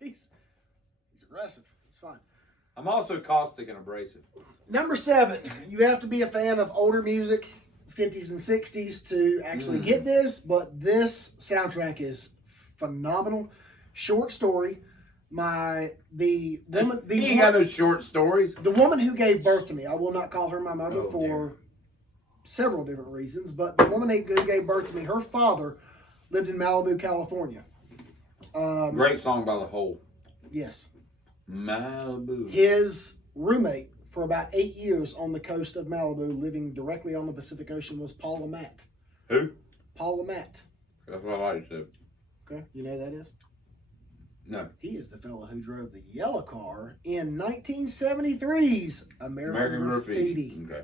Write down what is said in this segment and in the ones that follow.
He's aggressive. It's fine. I'm also caustic and abrasive. Number 7, you have to be a fan of older music, 50s and 60s, to actually get this, but this soundtrack is phenomenal. Short story. The woman, He ain't got no short stories. the woman who gave birth to me, I will not call her my mother for several different reasons, but the woman who gave birth to me, her father lived in Malibu, California. Great song by The Hole. Yes. Malibu. His roommate for about 8 years on the coast of Malibu, living directly on the Pacific Ocean, was Paul LeMat. Who? Paul LeMat. That's what I said. Okay, you know who that is? No. He is the fellow who drove the yellow car in 1973's American Graffiti. Okay.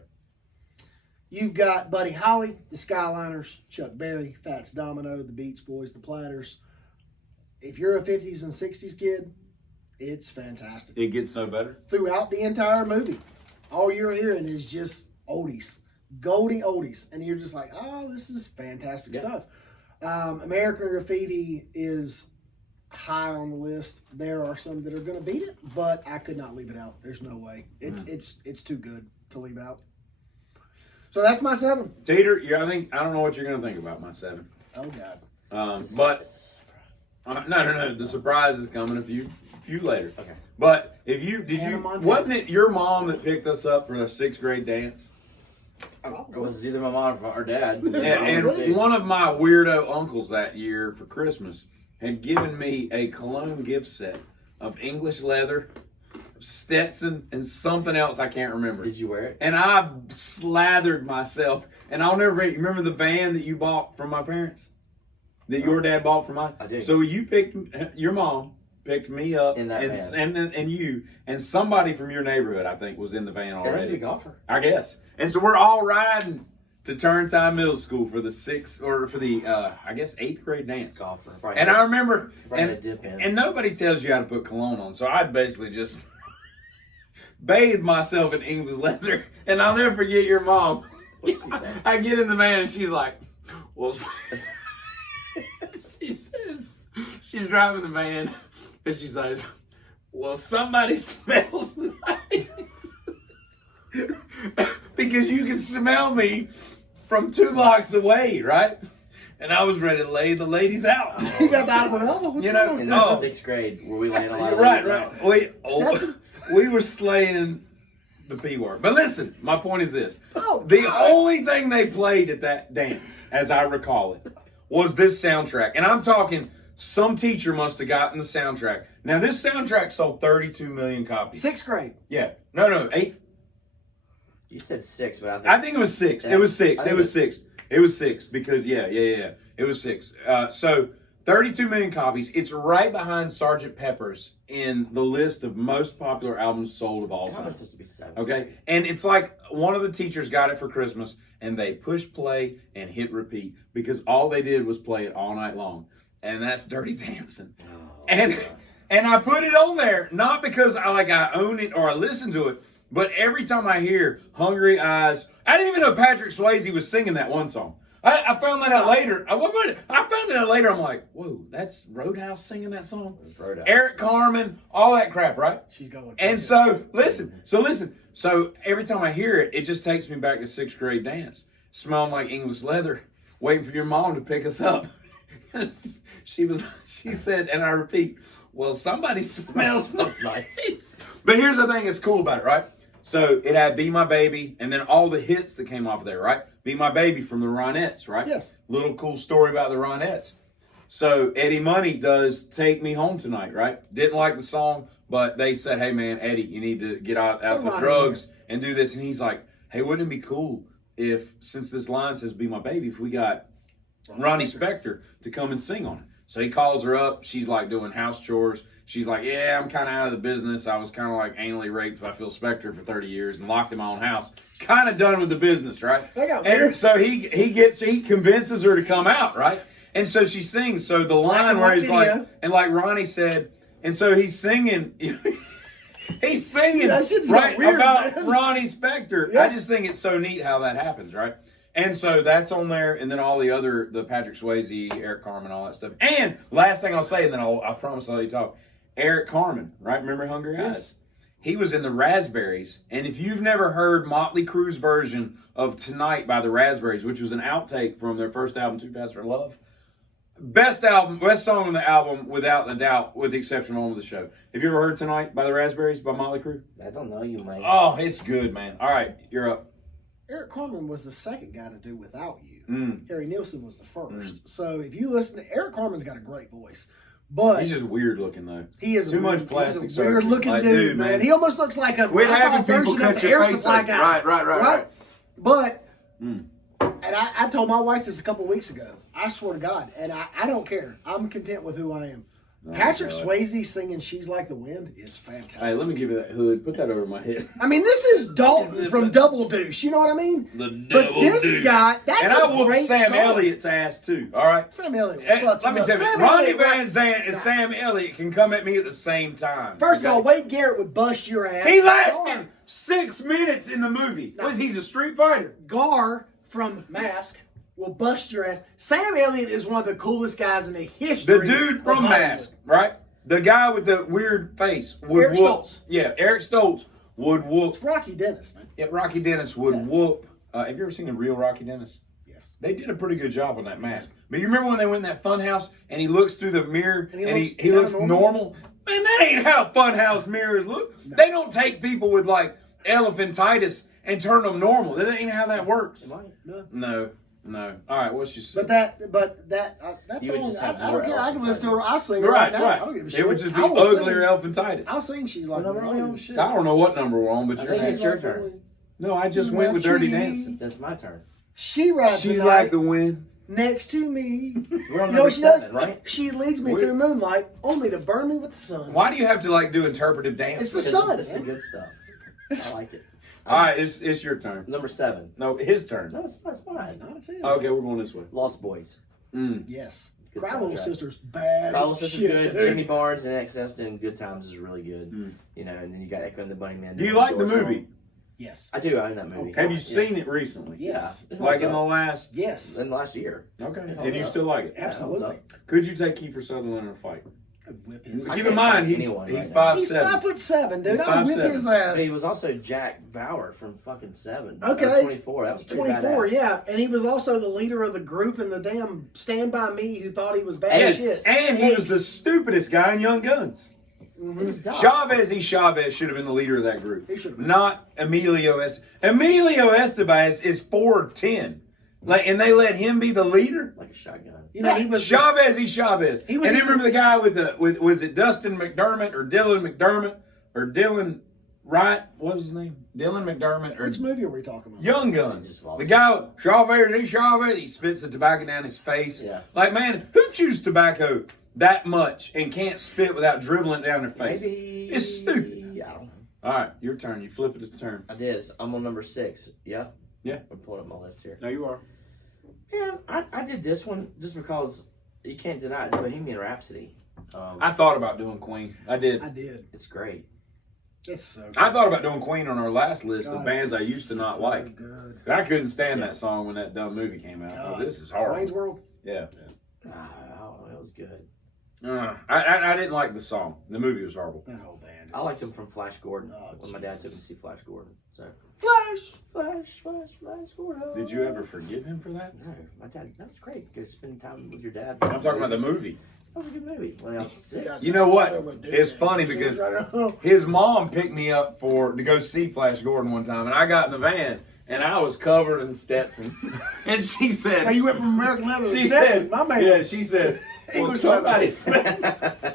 You've got Buddy Holly, the Skyliners, Chuck Berry, Fats Domino, the Beach Boys, the Platters. If you're a 50s and 60s kid, it's fantastic. It gets no better. Throughout the entire movie, all you're hearing is just oldies, Goldie oldies, and you're just like, oh, this is fantastic stuff. American Graffiti is high on the list. There are some that are going to beat it, but I could not leave it out. There's no way. It's too good to leave out. So that's my 7. Teeter, I don't know what you're going to think about my 7. Oh God. But no. The surprise is coming a few later. Okay. But Hannah Montana. wasn't it your mom that picked us up for a 6th grade dance? It was either my mom or dad. And one of my weirdo uncles that year for Christmas had given me a cologne gift set of English leather, Stetson, and something else I can't remember. Did you wear it? And I slathered myself. And I'll never forget. You remember the van that you bought from my parents? That your dad bought from mine? I did. So your mom picked me up In that van. and you and somebody from your neighborhood, I think, was in the van That'd already. be a golfer. I guess. And so we're all riding to Turntime Middle School for the 8th grade dance. Golfer. And I remember, Probably a dip in. and nobody tells you how to put cologne on, so I'd basically just bathe myself in English leather. And I'll never forget your mom. What's she saying? I get in the van and she's like, well, she says, she's driving the van and she says, well, somebody smells nice. Because you can smell me from 2 blocks away, right? And I was ready to lay the ladies out. You got that out of what's You know, going In on? the 6th grade, where we laying a lot of Right. Stetson? We were slaying the P word. But listen, my point is this. Oh, The God. only thing they played at that dance, as I recall it, was this soundtrack. And I'm talking, some teacher must have gotten the soundtrack. Now, this soundtrack sold 32 million copies. 6th grade. Yeah. No, 8. You said 6, but I think it was 6. Yeah. It was 6. I think It was 6. It was 6 because, yeah. It was 6. So 32 million copies. It's right behind Sgt. Pepper's in the list of most popular albums sold of all How time. much is to be 7? Okay? And it's like one of the teachers got it for Christmas and they pushed play and hit repeat because all they did was play it all night long. And that's Dirty Dancing. Oh, And God. and I put it on there not because I own it or I listen to it, but every time I hear Hungry Eyes, I didn't even know Patrick Swayze was singing that one song. I found that out later. I found it out later. I'm like, whoa, that's Roadhouse singing that song? Roadhouse. Eric Carmen, all that crap, right? She's going. And so, listen. So every time I hear it, it just takes me back to 6th grade dance. Smelling like English leather, waiting for your mom to pick us up. She said, and I repeat, well, somebody smells nice. But here's the thing that's cool about it, right? So it had Be My Baby, and then all the hits that came off of there, right? Be My Baby from the Ronettes, right? Yes. Little cool story about the Ronettes. So Eddie Money does Take Me Home Tonight, right? Didn't like the song, but they said, hey, man, Eddie, you need to get out the drugs and do this. And he's like, hey, wouldn't it be cool if, since this line says Be My Baby, if we got Ronnie Spector to come and sing on it? So he calls her up. She's like doing house chores. She's like, yeah, I'm kind of out of the business. I was kind of like anally raped by Phil Spector for 30 years and locked in my own house. Kind of done with the business, right? That got And weird. so he convinces her to come out, right? And so she sings. So the line where he's like, video. and like Ronnie said, and so he's singing. He's singing That shit's right weird, about man. Ronnie Spector. Yeah. I just think it's so neat how that happens, right? And so that's on there, and then all the Patrick Swayze, Eric Carmen, all that stuff. And last thing I'll say, and then I promise I'll let you talk. Eric Carmen, right? Remember Hungry Yes. Eyes? He was in the Raspberries. And if you've never heard Motley Crue's version of Tonight by the Raspberries, which was an outtake from their first album, Too Fast for Love, best song on the album, without a doubt, with the exception of On With the Show. Have you ever heard Tonight by the Raspberries by Motley Crue? I don't know you, Mike. Oh, it's good, man. All right, you're up. Eric Carmen was the second guy to do Without You. Mm. Harry Nilsson was the first. So if you listen to Eric Carmen's got a great voice, but He's just weird looking, though. he is too much he's plastic a surgery. weird looking Like, dude, man. He almost looks like a Quit having knockoff people version cut of the your Air face Supply up. guy. Right. But Mm. and I told my wife this a couple weeks ago. I swear to God, and I don't care. I'm content with who I am. Patrick God. Swayze singing "She's Like the Wind" is fantastic. Hey, let me give you that hood. Put that over my head. I mean, this is Dalton from Double Deuce. You know what I mean? But this guy, that's And a I whooped great Sam song. Elliott's ass too. All right. Sam Elliott. Hey, Fuck let me up. tell you, Sam Ronnie Elliott, Van right? Zant and Sam Elliott can come at me at the same time. First of okay? all, Wade Garrett would bust your ass. he lasted 6 minutes in the movie. Was he's a street fighter? Gar from Mask will bust your ass. Sam Elliott is one of the coolest guys in the history. The dude of from Hollywood. Mask, right? The guy with the weird face would Eric whoop. Stoltz. Yeah, Eric Stoltz would whoop. It's Rocky Dennis, man. Yeah, Rocky Dennis would whoop. Have you ever seen the real Rocky Dennis? Yes. They did a pretty good job on that mask. But you remember when they went in that fun house and he looks through the mirror And he and looks he looks kinda normal? Man, that ain't how funhouse mirrors look. No. They don't take people with like elephantitis and turn them normal. That ain't how that works. No. No. All right, what's your But that that's You would all. just I have don't more care. I can listen to her. elephantitis. I'll sing it right, right, now. right. I don't give a shit. It would just be I will ugly or sing. elephantitis. I'll sing "She's Like the What Wind." I number don't are give we a shit. I don't know what number we're on, but I you're think saying it's your turn. no. I just went with Dirty Dancing. That's my turn. She rides She's the like night the wind. next to me. We're on You know number what she does? 7, right? She leads me We're- through moonlight, only to burn me with the sun. Why do you have to like do interpretive dance? It's the Because sun. This is the good stuff. I like it. All right, it's your turn. Number 7. No, his turn. No, it's mine. Okay, we're going this way. Lost Boys. Yes. Good Cry Little soundtrack. Sister's bad. Carlos Sister's shit, good. dude. Jimmy Barnes and Excess and Good Times is really good. You know, and then you got Echo and the Bunnymen. Do you like the movie? Yes. I do. I own that movie. Have you Yeah. seen it recently? Yes. It Like holds in the up. last. Yes. In the last year. Okay. It And holds you up. still like it? Yeah, it holds Absolutely. up. Could you take Kiefer Sutherland in a fight? I'd whip his I Keep can't in mind, find he's anyone right now. 5'7". He's 5'7", dude. He's I'd whip 5'7". his ass. But he was also Jack Bauer from fucking 7. Okay. Or 24. That was pretty 24, badass. yeah. And he was also the leader of the group in the damn Stand By Me who thought he was bad Yes. shit. And he was the stupidest guy in Young Guns. He was dumb. Chavez should have been the leader of that group. He should have been. Not Emilio Estevez. Emilio Estevez is 4'10". Like, and they let him be the leader? Like a shotgun. You know, he was Chavez. He was and then either- remember the guy with was it Dustin McDermott or Dylan McDermott or Dylan Wright? What was his name? Dylan McDermott or Which movie are we talking about? Young Guns. The guy Chavez, he spits the tobacco down his face. Yeah. Like, man, who chews tobacco that much and can't spit without dribbling it down their face? Maybe. It's stupid. Yeah, I don't know. All right, your turn. You flip it at the turn. I did. I'm on number 6. Yeah? Yeah. I'm pulling up my list here. No, you are. Man, I did this one just because you can't deny it. It's Bohemian Rhapsody. I thought about doing Queen. I did. I did. It's great. It's so good. I thought about doing Queen on our last list of God, bands I it's used to not so like. Good. I couldn't stand that song when that dumb movie came out. God. Oh, this is horrible. Wayne's World. Yeah. I don't know. It was good. I didn't like the song. The movie was horrible. That whole band. I liked him from Flash Gordon Oh, when my dad took me Jesus. to see Flash Gordon. So Flash. Flash Gordon. Did you ever forgive him for that? No, my dad. That was great. Good spending time with your dad. I'm talking about the movie. That was a good movie. When I was 6. You know what? It's funny because his mom picked me up to go see Flash Gordon one time, and I got in the van, and I was covered in Stetson. And she said, Now you went from American Leather to she Stetson, said, my man. yeah, she said, well, English somebody leather.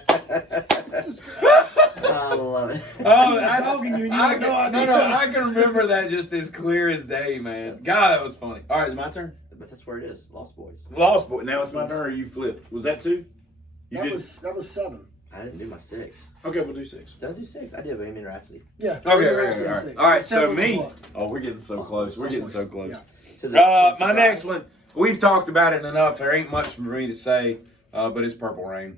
I love it. Oh, Talking to you, and you have no idea. I can remember that just as clear as day, man. God, that was funny. All right, it's my turn. But that's where it is. Lost Boys. Lost Boy. Now it's my turn, or you flip. Was that 2? You That did? was 7. I didn't do my 6. Okay, we'll do 6. Did I do 6? I did Bohemian Rhapsody. Yeah. Okay, all right. All right, so Seven me. was Oh, we're getting so close. We're getting so close. Yeah. To the My next one, we've talked about it enough. There ain't much for me to say, but it's Purple Rain.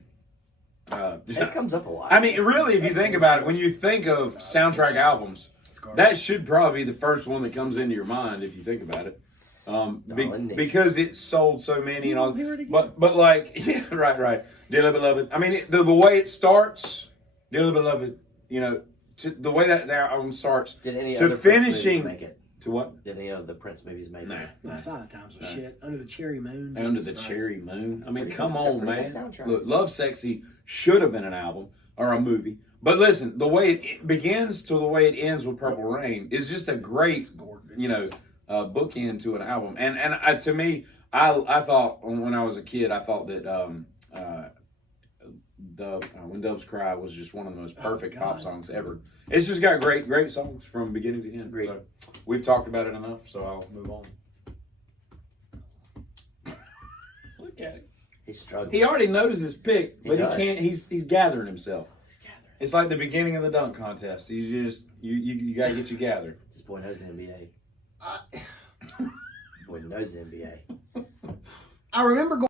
It comes up a lot. I mean, really, if you think about it, when you think of soundtrack albums, that should probably be the first one that comes into your mind if you think about it. Because it sold so many and all. But like, yeah, right. Dearly Beloved. I mean, the way it starts, Dearly Beloved, you know, to the way that album starts, Did any to other Prince finishing, movies make it? to what? Did any of the Prince movies make Nah. it? No, Silent Times was shit. Under the Cherry Moon. Under Jesus the Christ. Cherry Moon. I mean, Pretty come good- on, pretty man. good soundtrack. Look, Love Sexy should have been an album or a movie. But listen, the way it begins to the way it ends with Purple Rain is just a great, you know, bookend to an album. And to me, I thought when I was a kid, I thought that When Doves Cry was just one of the most perfect pop songs ever. It's just got great songs from beginning to end. Agreed. So we've talked about it enough, so I'll move on. Look at him. He's struggling. He already knows his pick, but he does. can't. He's gathering himself. He's gathering. It's like the beginning of the dunk contest. You just you got to get you gathered. This boy knows the NBA. Boy knows the NBA. I remember going